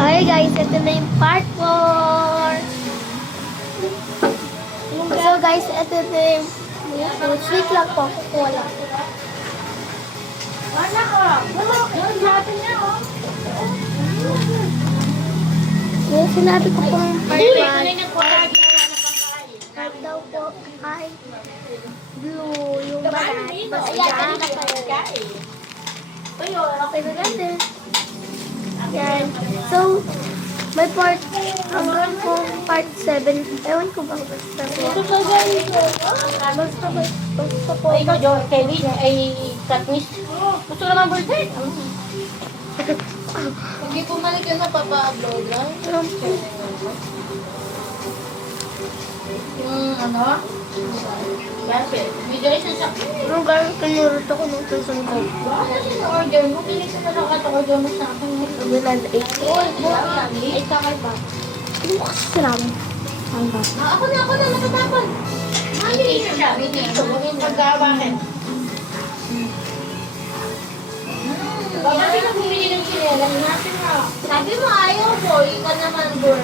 Okay guys, ito na yung part 4. So guys, ito na yung sweet lang po. Kukuha lang. Wala ka. Wala natin niya, oh. Yung sinabi ko pong part 1. Part daw po ay blue. Yung balat. Basta okay na natin. Yan. So, may part, hanggang po part 7. Ewan ko ba basta po. Basta po. Ay, ikaw, Kelly, ay Katniss. Gusto ka ng birthday? Hindi pumalik ka na, papa-upload lang. Yung ano? Perfect. Video isa sa... Nung gano'n kanurot ako nung susun ko. Ano sin-order mo? Pilit na lang at order mo sa akin. Wala na 8. Ay, kakay pa. Ano mo kasi sinabi? Ano ba? Ako na, nakatapon. Mami, siya. Pagkawakin. Bakit ka bumili ng chinelas natin na? Sabi mo ayaw mo, ikaw naman girl.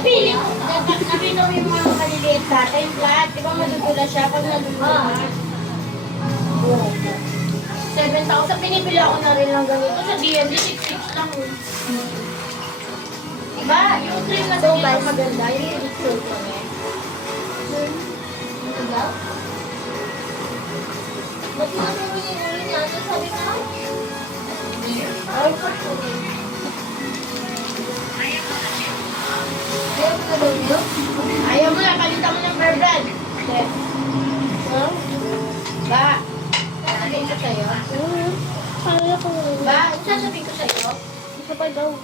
Pili mo. Sabi mo yung mga maliliit natin, flat. Di ba madudula siya pag nadudula? 7,000. Pinibili ako na rin lang ganito. Sa DMD, 6,600 lang. Diba? Yung cream na dito maganda. Yung cream ko na eh. Diba? Ba't yung ano yung niya? Sabi mo? Ay, ayaw mo na, palitan mo ng bear brand. Ba? Sasabihin ko sa'yo. Kaya ko. Ba? Sasabihin ko sa'yo. Isa pa daw.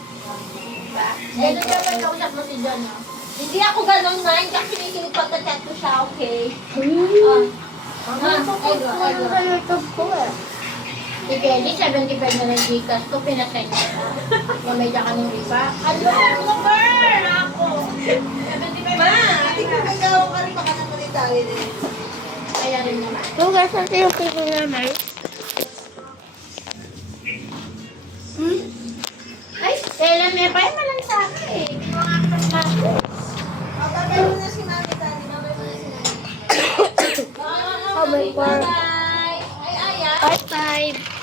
Ba? Ganun dapat kausap mo si John. Hindi ako ganun na. Hindi ako kinikilig pagka-chat ko siya, okay? Ano YouTube ko eh. Si Kelly, 75 na ng Gcash ko, pinasend ko na. Mamaya ka ng riba. Ano mo, girl? Ako. 75 na. Nagawa ka rin baka naman itali din. Kaya rin naman. So guys, ito yung pito naman. Ay, kailan may pa mo lang sa akin eh. Ginawa nga ka sa akin. Magagay mo na si Mami Tani. Mamay mo na si Mami. Oh my God. Bye! Ay, ay, ah. Part 5.